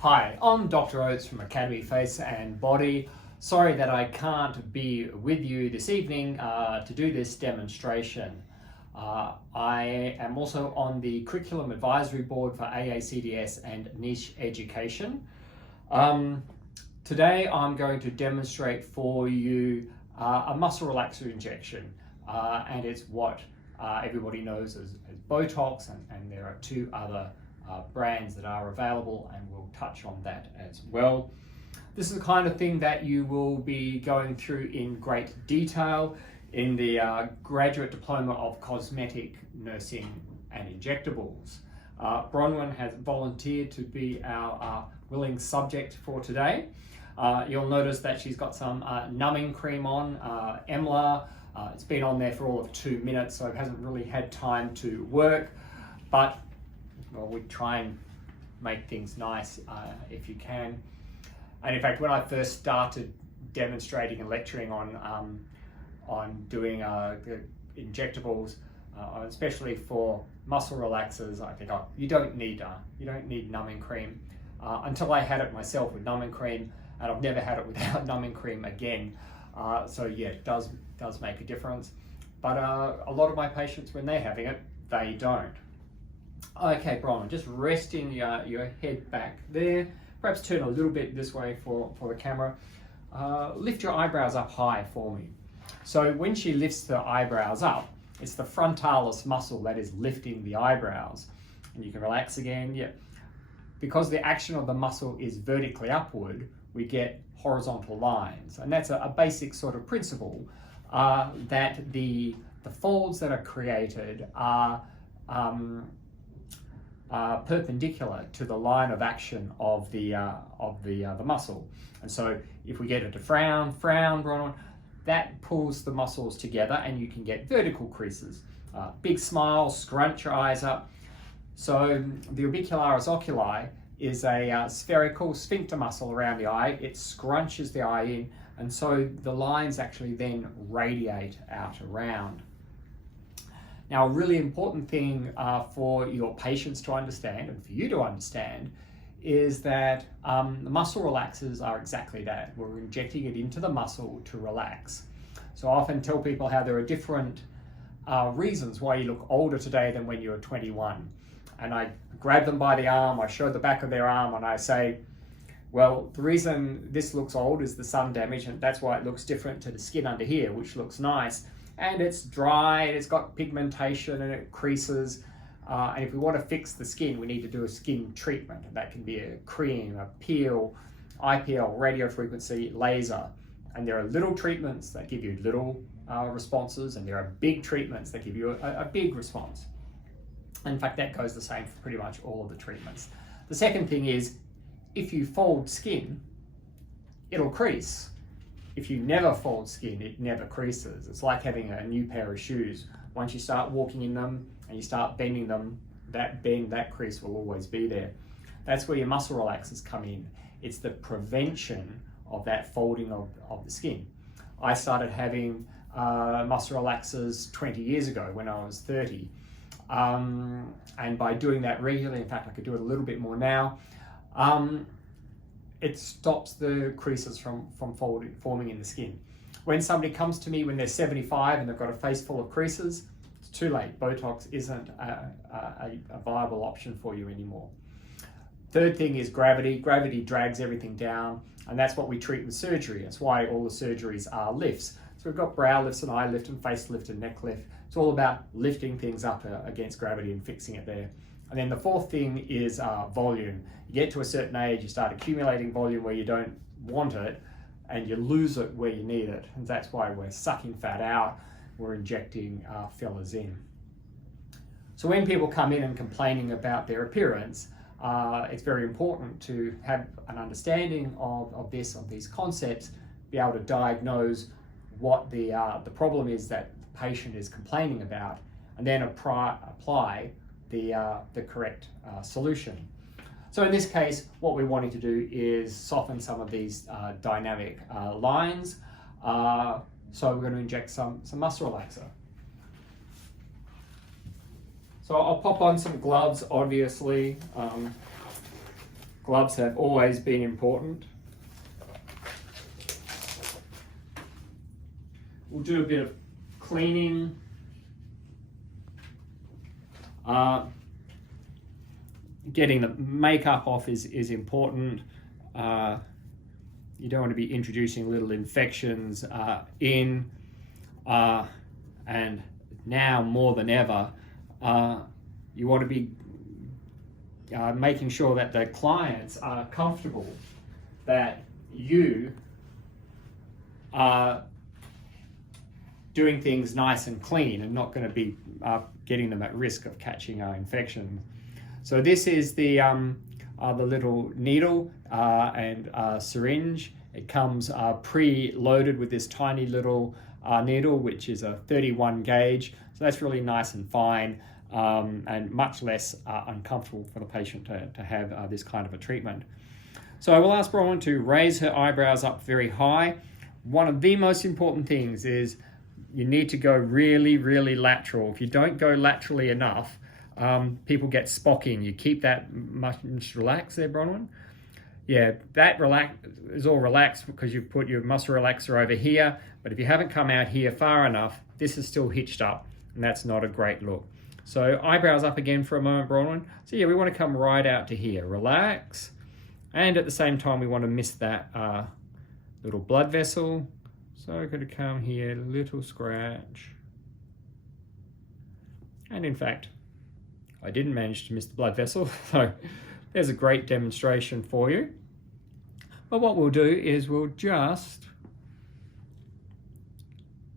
Hi, I'm Dr. Oates from Academy Face and Body. Sorry that I can't be with you this evening to do this demonstration. I am also on the Curriculum Advisory Board for AACDS and Niche Education. Today I'm going to demonstrate for you a muscle relaxer injection, and it's what everybody knows as Botox, and there are two other brands that are available, and we'll touch on that as well. This is the kind of thing that you will be going through in great detail in the Graduate Diploma of Cosmetic Nursing and Injectables. Bronwyn has volunteered to be our willing subject for today. You'll notice that she's got some numbing cream on, EMLA. It's been on there for all of 2 minutes, so it hasn't really had time to work, but well, we try and make things nice if you can. And in fact, when I first started demonstrating and lecturing on doing the injectables, especially for muscle relaxers, I think you don't need numbing cream. Until I had it myself with numbing cream, and I've never had it without numbing cream again. So yeah, it does make a difference. But a lot of my patients, when they're having it, they don't. Okay, Bronwyn, just resting your head back there. Perhaps turn a little bit this way for the camera. Lift your eyebrows up high for me. So when she lifts the eyebrows up, it's the frontalis muscle that is lifting the eyebrows. And you can relax again. Yeah. Because the action of the muscle is vertically upward, we get horizontal lines. And that's a basic sort of principle that the folds that are created are perpendicular to the line of action of the muscle. And so if we get it to frown, Bronwyn, that pulls the muscles together and you can get vertical creases. Big smile, scrunch your eyes up. So the orbicularis oculi is a spherical sphincter muscle around the eye. It scrunches the eye in, and so the lines actually then radiate out around. Now, a really important thing for your patients to understand, and for you to understand, is that the muscle relaxers are exactly that. We're injecting it into the muscle to relax. So I often tell people how there are different reasons why you look older today than when you were 21. And I grab them by the arm, I show the back of their arm, and I say, well, the reason this looks old is the sun damage, and that's why it looks different to the skin under here, which looks nice. And it's dry, it's got pigmentation, and it creases. And if we want to fix the skin, we need to do a skin treatment. That can be a cream, a peel, IPL, radiofrequency, laser. And there are little treatments that give you little responses, and there are big treatments that give you a big response. In fact, that goes the same for pretty much all of the treatments. The second thing is, if you fold skin, it'll crease. If you never fold skin, it never creases. It's like having a new pair of shoes. Once you start walking in them and you start bending them, that crease will always be there. That's where your muscle relaxers come in. It's the prevention of that folding of the skin. I started having muscle relaxers 20 years ago when I was 30. And by doing that regularly, in fact, I could do it a little bit more now, it stops the creases from forming in the skin. When somebody comes to me when they're 75 and they've got a face full of creases, it's too late. Botox isn't a viable option for you anymore. Third thing is gravity. Gravity drags everything down, and that's what we treat with surgery. That's why all the surgeries are lifts. So we've got brow lifts and eye lift and face lift and neck lift. It's all about lifting things up against gravity and fixing it there. And then the fourth thing is volume. You get to a certain age, you start accumulating volume where you don't want it, and you lose it where you need it. And that's why we're sucking fat out, we're injecting fillers in. So when people come in and complaining about their appearance, it's very important to have an understanding of these concepts, be able to diagnose what the problem is that the patient is complaining about, and then apply the correct solution. So in this case, what we're wanting to do is soften some of these dynamic lines. So we're going to inject some muscle relaxer. So I'll pop on some gloves, obviously. Gloves have always been important. We'll do a bit of cleaning. Getting the makeup off is important. You don't want to be introducing little infections in. And now more than ever, you want to be making sure that the clients are comfortable that you are doing things nice and clean and not going to be getting them at risk of catching infections. So this is the little needle and syringe. It comes pre-loaded with this tiny little needle, which is a 31 gauge. So that's really nice and fine and much less uncomfortable for the patient to have this kind of a treatment. So I will ask Bronwyn to raise her eyebrows up very high. One of the most important things is you need to go really, really lateral. If you don't go laterally enough, people get spocking. You keep that much relaxed there, Bronwyn. Yeah, that is all relaxed because you've put your muscle relaxer over here. But if you haven't come out here far enough, this is still hitched up, and that's not a great look. So eyebrows up again for a moment, Bronwyn. So yeah, we want to come right out to here. Relax. And at the same time, we want to miss that little blood vessel. So I'm going to come here, little scratch. And in fact, I didn't manage to miss the blood vessel, so there's a great demonstration for you. But what we'll do is we'll just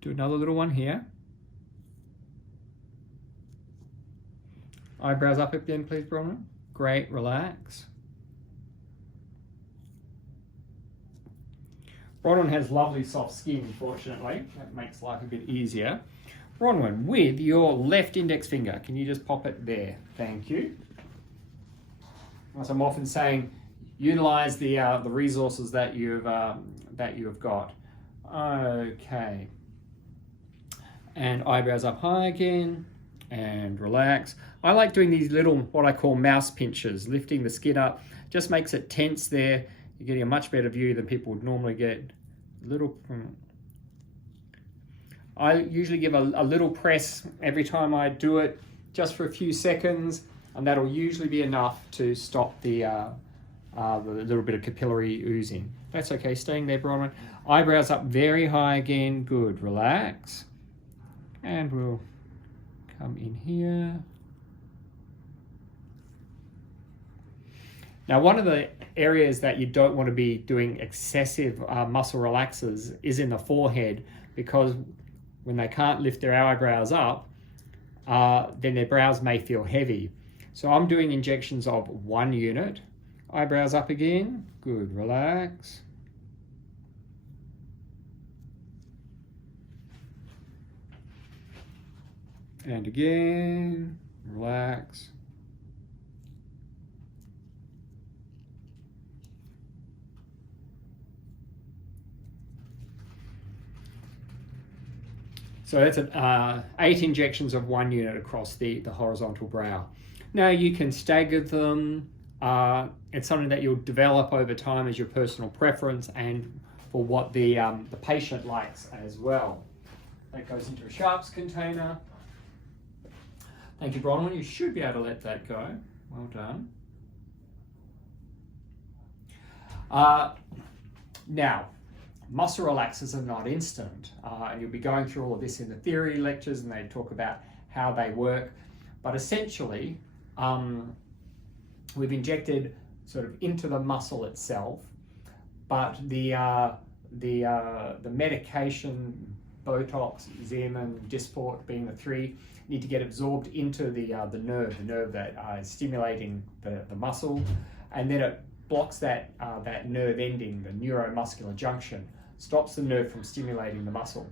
do another little one here. Eyebrows up again, please, Bronwyn. Great, relax. Bronwyn has lovely soft skin, fortunately. That makes life a bit easier. Bronwyn, with your left index finger, can you just pop it there? Thank you. As I'm often saying, utilize the resources that you've got. Okay. And eyebrows up high again, and relax. I like doing these little, what I call mouse pinches, lifting the skin up. Just makes it tense there. You're getting a much better view than people would normally get. I usually give a little press every time I do it, just for a few seconds, and that'll usually be enough to stop the little bit of capillary oozing. That's okay, staying there, Bronwyn. Eyebrows up very high again, good, relax. And we'll come in here. Now, one of the areas that you don't want to be doing excessive muscle relaxers is in the forehead, because when they can't lift their eyebrows up, then their brows may feel heavy. So I'm doing injections of 1 unit. Eyebrows up again, good, relax. And again, relax. So that's 8 injections of 1 unit across the horizontal brow. Now you can stagger them. It's something that you'll develop over time as your personal preference and for what the patient likes as well. That goes into a sharps container. Thank you, Bronwyn. You should be able to let that go. Well done. Now, muscle relaxers are not instant, and you'll be going through all of this in the theory lectures, and they talk about how they work. But essentially, we've injected sort of into the muscle itself, but the medication, Botox, Xeomin, Dysport being the 3, need to get absorbed into the nerve that is stimulating the muscle, and then it blocks that nerve ending, the neuromuscular junction, stops the nerve from stimulating the muscle.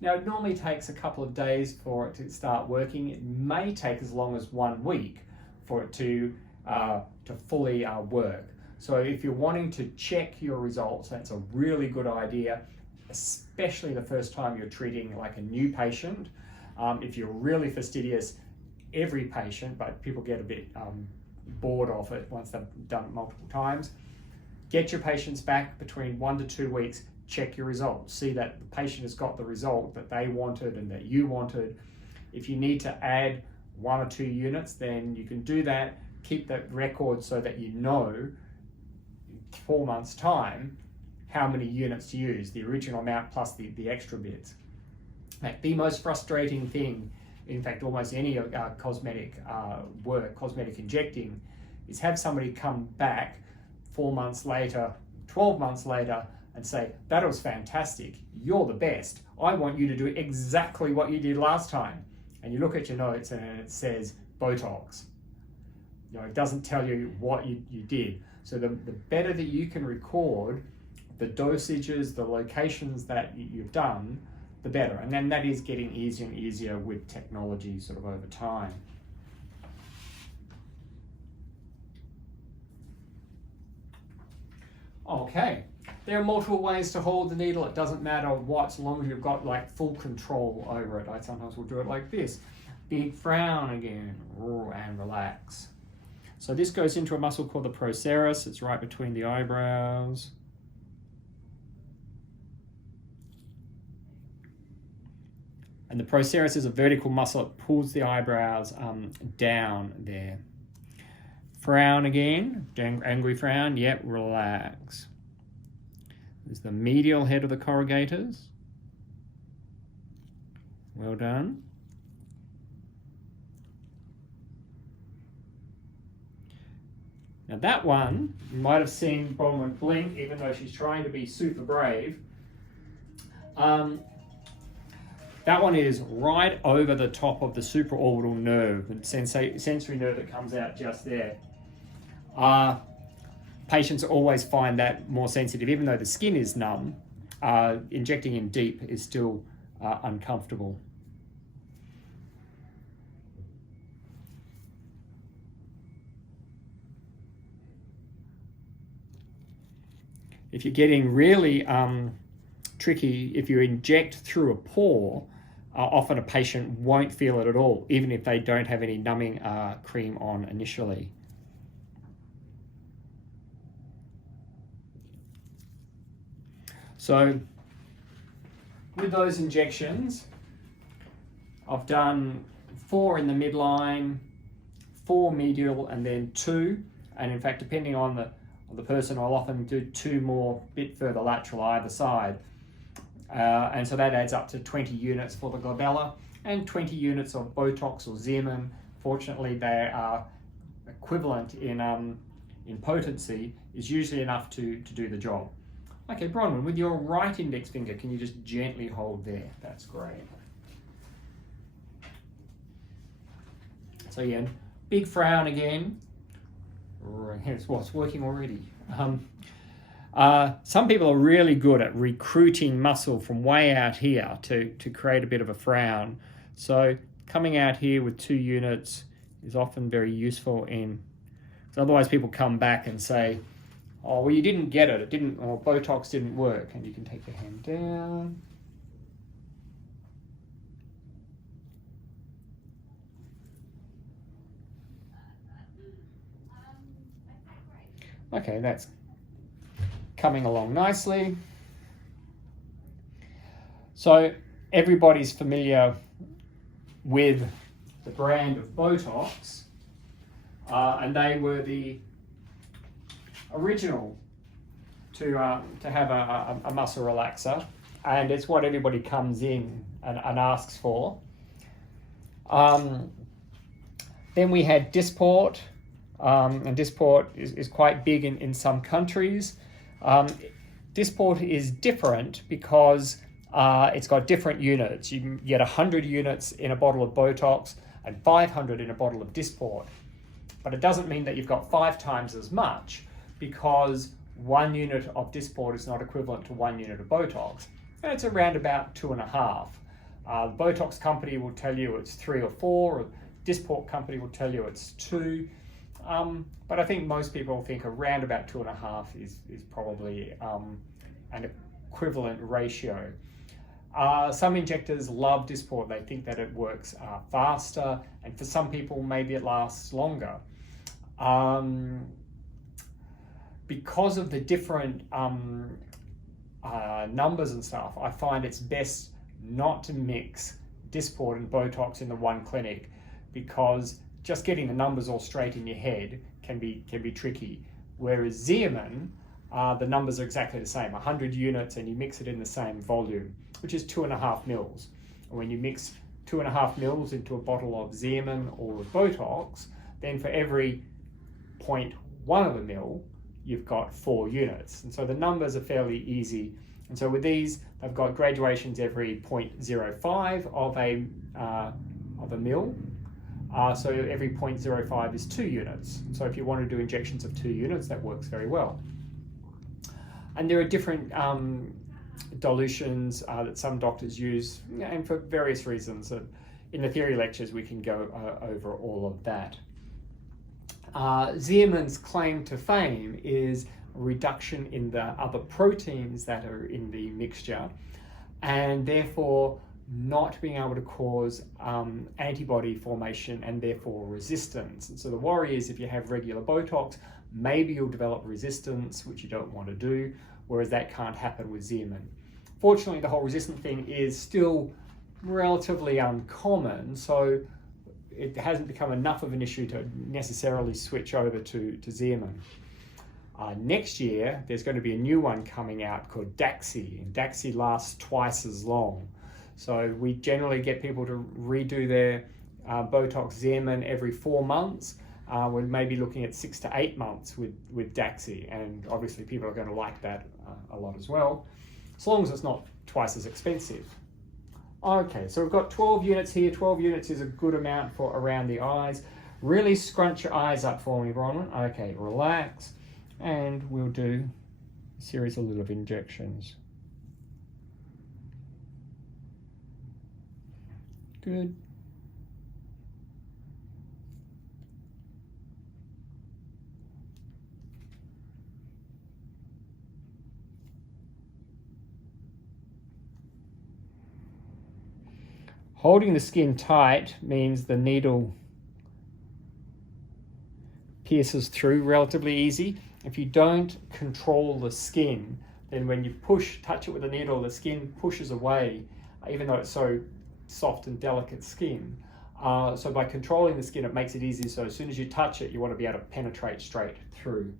Now, it normally takes a couple of days for it to start working. It may take as long as 1 week for it to fully work. So if you're wanting to check your results, that's a really good idea, especially the first time you're treating like a new patient. If you're really fastidious, every patient, but people get a bit bored of it once they've done it multiple times. Get your patients back between 1 to 2 weeks, check your results. See that the patient has got the result that they wanted and that you wanted. If you need to add 1 or 2 units, then you can do that. Keep that record so that you know in 4 months' time how many units to use, the original amount plus the extra bits. Like, the most frustrating thing, in fact, almost any cosmetic work, cosmetic injecting, is have somebody come back 4 months later, 12 months later, and say, that was fantastic, you're the best, I want you to do exactly what you did last time. And you look at your notes and it says Botox. You know, it doesn't tell you what you did. So the better that you can record the dosages, the locations that you've done, the better. And then that is getting easier and easier with technology sort of over time. Okay, there are multiple ways to hold the needle. It doesn't matter what, so long as you've got like full control over it. I sometimes will do it like this. Big frown again, and relax. So this goes into a muscle called the procerus. It's right between the eyebrows. And the procerus is a vertical muscle. It pulls the eyebrows down there. Frown again, angry frown, yep, relax. There's the medial head of the corrugators. Well done. Now that one, you might have seen Bronwyn blink, even though she's trying to be super brave. That one is right over the top of the supraorbital nerve, the sensory nerve that comes out just there. Patients always find that more sensitive, even though the skin is numb. Injecting in deep is still uncomfortable. If you're getting really tricky, if you inject through a pore, often a patient won't feel it at all, even if they don't have any numbing cream on initially. So with those injections, I've done 4 in the midline, 4 medial, and then 2. And in fact, depending on the person, I'll often do 2 more, bit further lateral either side. And so that adds up to 20 units for the glabella and 20 units of Botox or Xeomin. Fortunately, they are equivalent in potency, is usually enough to do the job. Okay, Bronwyn, with your right index finger, can you just gently hold there? That's great. So again, big frown again. Here's what's working already. Some people are really good at recruiting muscle from way out here to create a bit of a frown. So coming out here with 2 units is often very useful because otherwise people come back and say, oh, well, you didn't get it, or Botox didn't work. And you can take your hand down. Okay, that's coming along nicely. So everybody's familiar with the brand of Botox, and they were the original to have a muscle relaxer, and it's what everybody comes in and asks for. Then we had Dysport, and Dysport is quite big in some countries. Dysport is different because it's got different units. You get 100 units in a bottle of Botox and 500 in a bottle of Dysport. But it doesn't mean that you've got 5 times as much, because 1 unit of Dysport is not equivalent to 1 unit of Botox. And it's around about 2.5. The Botox company will tell you it's 3 or 4, or Dysport company will tell you it's 2. But I think most people think around about 2.5 is probably an equivalent ratio. Some injectors love Dysport. They think that it works faster, and for some people maybe it lasts longer. because of the different numbers and stuff, I find it's best not to mix Dysport and Botox in the one clinic, because just getting the numbers all straight in your head can be tricky. Whereas Xeomin, the numbers are exactly the same, 100 units, and you mix it in the same volume, which is 2.5 mils. And when you mix 2.5 mils into a bottle of Xeomin or Botox, then for every 0.1 of a mil, you've got 4 units. And so the numbers are fairly easy. And so with these, they've got graduations every 0.05 of a mil. So every 0.05 is 2 units. So if you want to do injections of 2 units, that works very well. And there are different dilutions that some doctors use, and for various reasons. In the theory lectures, we can go over all of that. Xeomin's claim to fame is a reduction in the other proteins that are in the mixture, and therefore not being able to cause antibody formation and therefore resistance. And so the worry is, if you have regular Botox, maybe you'll develop resistance, which you don't want to do, whereas that can't happen with Xeomin. Fortunately, the whole resistant thing is still relatively uncommon, so it hasn't become enough of an issue to necessarily switch over to Xeomin. Next year, there's going to be a new one coming out called Daxi, and Daxi lasts twice as long. So we generally get people to redo their Botox Xeomin every 4 months. We're maybe looking at 6 to 8 months with Daxi, and obviously people are going to like that a lot as well, as long as it's not twice as expensive. Okay, so we've got 12 units here. 12 units is a good amount for around the eyes. Really scrunch your eyes up for me, Bronwyn. Okay, relax, and we'll do a series of little injections. Good. Holding the skin tight means the needle pierces through relatively easy. If you don't control the skin, then when you touch it with a needle, the skin pushes away, even though it's so soft and delicate skin. So by controlling the skin, it makes it easy. So as soon as you touch it, you want to be able to penetrate straight through.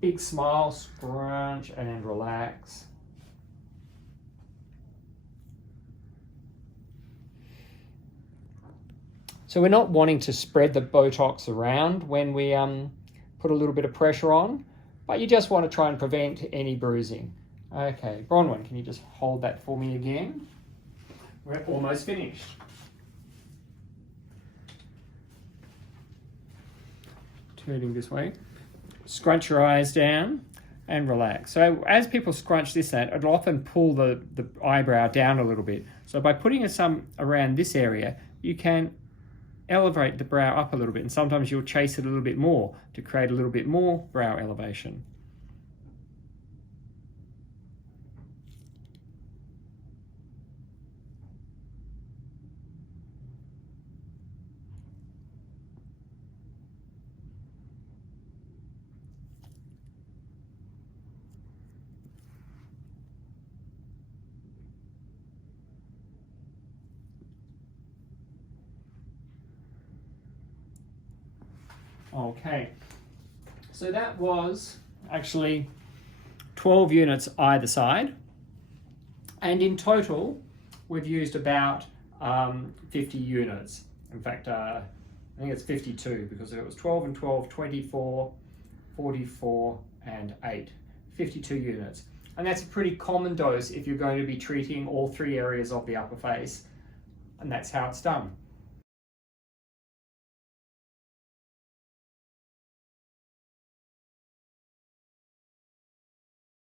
Big smile, scrunch and relax. So we're not wanting to spread the Botox around when we put a little bit of pressure on, but you just want to try and prevent any bruising. Okay, Bronwyn, can you just hold that for me again? We're almost finished. Turning this way. Scrunch your eyes down and relax. So as people scrunch this out, it'll often pull the eyebrow down a little bit. So by putting some around this area, you can elevate the brow up a little bit, and sometimes you'll chase it a little bit more to create a little bit more brow elevation. Okay, so that was actually 12 units either side, and in total we've used about 50 units. In fact, I think it's 52, because it was 12 and 12, 24, 44 and 8, 52 units. And that's a pretty common dose if you're going to be treating all 3 areas of the upper face, and that's how it's done.